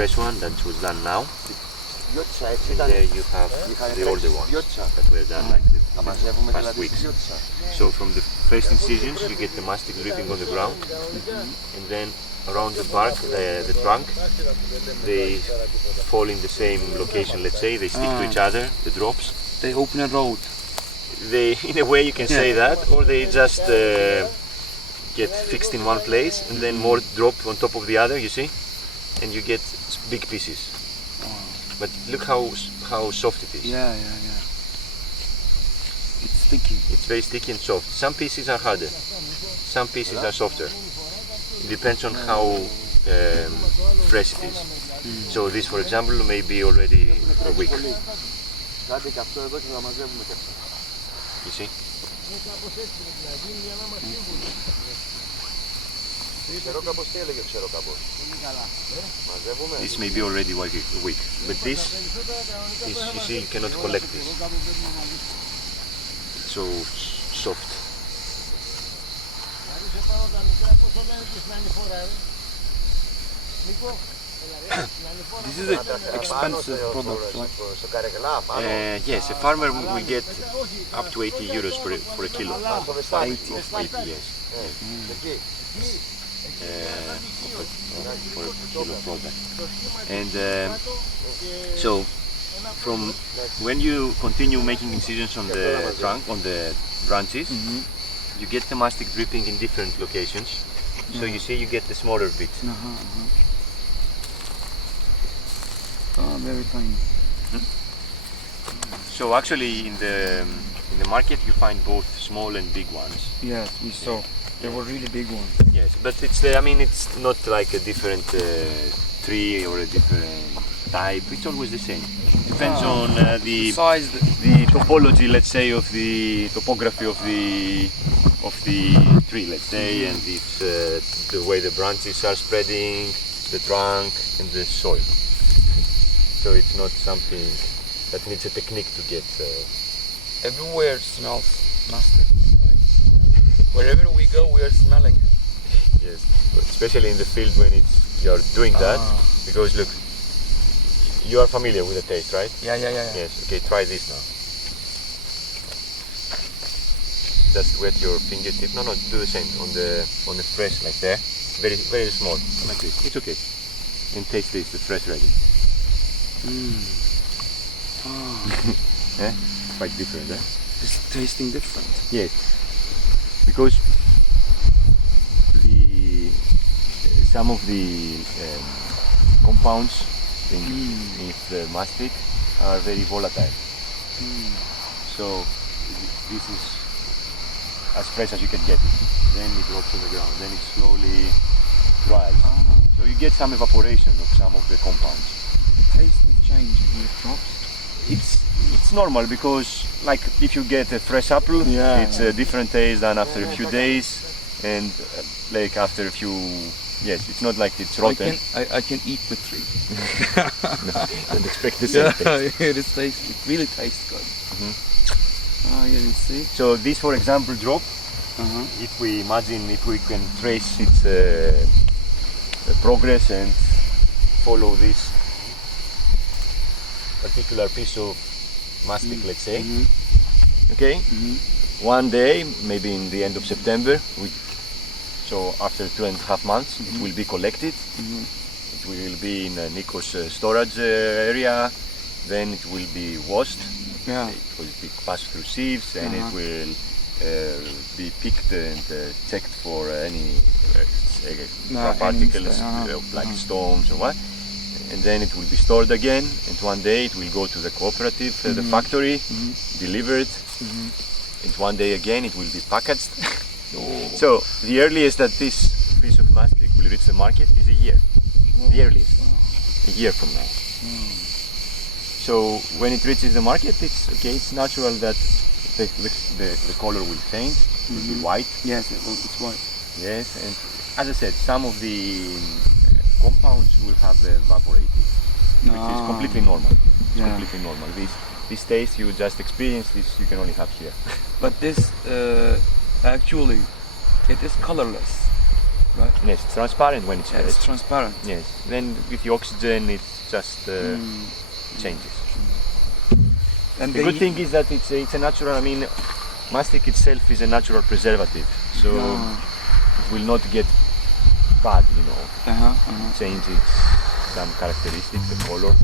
fresh one that was done now. And there you have the older ones that were done like the past weeks. So from the first incisions you get the mastic dripping on the ground, and then around the bark, the trunk, they fall in the same location, let's say, they stick to each other, the drops. They open a road. They, in a way you can say that, or they just get fixed in one place and then more drop on top of the other, you see? And you get big pieces. But look how soft it is. Yeah. It's sticky. It's very sticky and soft. Some pieces are harder, some pieces are softer. It depends on how fresh it is. So this, for example, may be already a week. You see? This may be already a week, but this is, you see, you cannot collect this. It's so soft. This is an expensive product, right? Yes, a farmer will get up to 80 euros for a kilo. 80, yes. For a kilo product. And so, from when you continue making incisions on the trunk, on the branches, you get the mastic dripping in different locations. So you see, you get the smaller bits. Very tiny. So actually, in the market, you find both small and big ones. Yes, we saw. They were really big ones. Yes, but it's I mean, it's not like a different tree or a different type. It's always the same. Depends on the size, the topology, let's say, of the topography of the tree, let's say, and it's the way the branches are spreading, the trunk, and the soil. So it's not something that needs a technique to get. Everywhere smells mastic. Wherever we go, we are smelling it. Yes, especially in the field when you are doing that, because look, you are familiar with the taste, right? Yeah. Yes. Okay, try this now. Just wet your fingertip. No, do the same on the fresh, like there. Very, very small, like this. It's okay. And taste this, the fresh ready. Yeah? Quite different, eh? It's tasting different. Yes, because some of the compounds in the mastic are very volatile. So this is as fresh as you can get it. Then it drops on the ground. Then it slowly dries. So you get some evaporation of some of the compounds. The taste is changing when it drops. It's normal, because like if you get a fresh apple, it's a different taste than after a few days, and like after a few, yes, it's not like it's rotten. I can eat the tree. No, don't expect the same taste. It really tastes good. Yeah, you see. So this, for example, drop, if we imagine, if we can trace its progress and follow this particular piece of mastic, let's say. Okay. One day, maybe in the end of September, so after 2.5 months, it will be collected. It will be in Nikos storage area. Then it will be washed. It will be passed through sieves, and it will be picked and checked for any particles like stones or what. And then it will be stored again, and one day it will go to the cooperative, the factory, delivered, and one day again it will be packaged. So the earliest that this piece of mastic will reach the market is a year. The earliest, a year from now. So when it reaches the market, it's okay. It's natural that the color will change. It will be white. Yes, it's white. Yes, and as I said, some of the compounds will have evaporated, which is completely normal. It's completely normal. This taste you just experienced, this you can only have here. But this actually, it is colorless. right? Yes, it's transparent when it's Yeah, fresh. it's transparent. Yes. Then with the oxygen, it just changes. And The good thing is that it's a natural. I mean, mastic itself is a natural preservative, so it will not get bad. You know, changes some characteristics, the color.